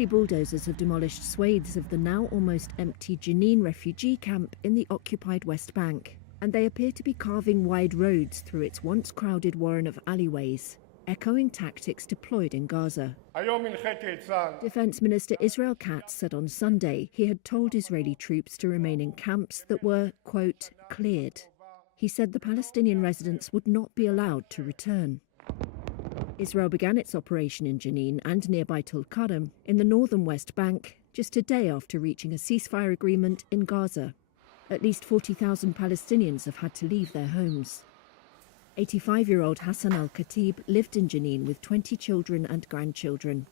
Israeli bulldozers have demolished swathes of the now almost empty Jenin refugee camp in the occupied West Bank, and they appear to be carving wide roads through its once crowded warren of alleyways, echoing tactics deployed in Gaza. Defense Minister Israel Katz said on Sunday he had told Israeli troops to remain in camps that were, quote, cleared. He said the Palestinian residents would not be allowed to return. Israel began its operation in Jenin and nearby Tulkarem in the northern West Bank just a day after reaching a ceasefire agreement in Gaza. At least 40,000 Palestinians have had to leave their homes. 85-year-old Hassan al-Khatib lived in Jenin with 20 children and grandchildren.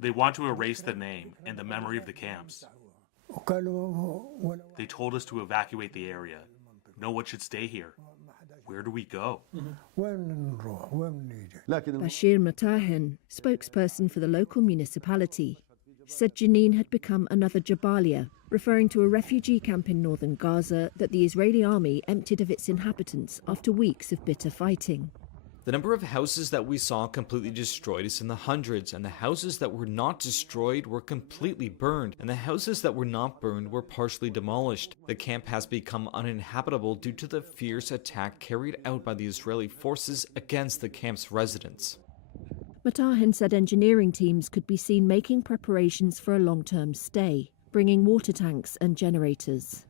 They want to erase the name and the memory of the camps. They told us to evacuate the area. No one should stay here. Where do we go? Bashir Matahin, spokesperson for the local municipality, said Jenin had become another Jabalia, referring to a refugee camp in northern Gaza that the Israeli army emptied of its inhabitants after weeks of bitter fighting. The number of houses that we saw completely destroyed is in the hundreds, and the houses that were not destroyed were completely burned, and the houses that were not burned were partially demolished. The camp has become uninhabitable due to the fierce attack carried out by the Israeli forces against the camp's residents. Matahin said engineering teams could be seen making preparations for a long-term stay, bringing water tanks and generators.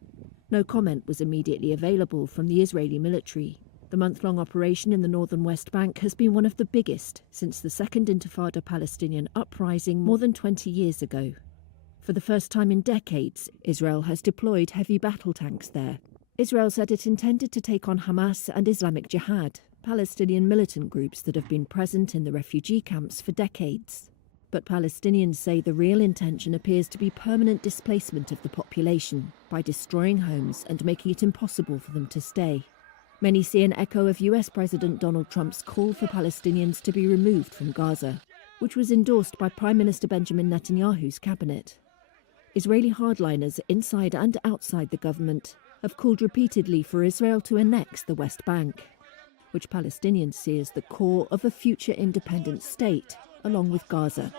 No comment was immediately available from the Israeli military. The month-long operation in the northern West Bank has been one of the biggest since the Second Intifada Palestinian uprising more than 20 years ago. For the first time in decades, Israel has deployed heavy battle tanks there. Israel said it intended to take on Hamas and Islamic Jihad, Palestinian militant groups that have been present in the refugee camps for decades. But Palestinians say the real intention appears to be permanent displacement of the population by destroying homes and making it impossible for them to stay. Many see an echo of US President Donald Trump's call for Palestinians to be removed from Gaza, which was endorsed by Prime Minister Benjamin Netanyahu's cabinet. Israeli hardliners inside and outside the government have called repeatedly for Israel to annex the West Bank, which Palestinians see as the core of a future independent state, along with Gaza.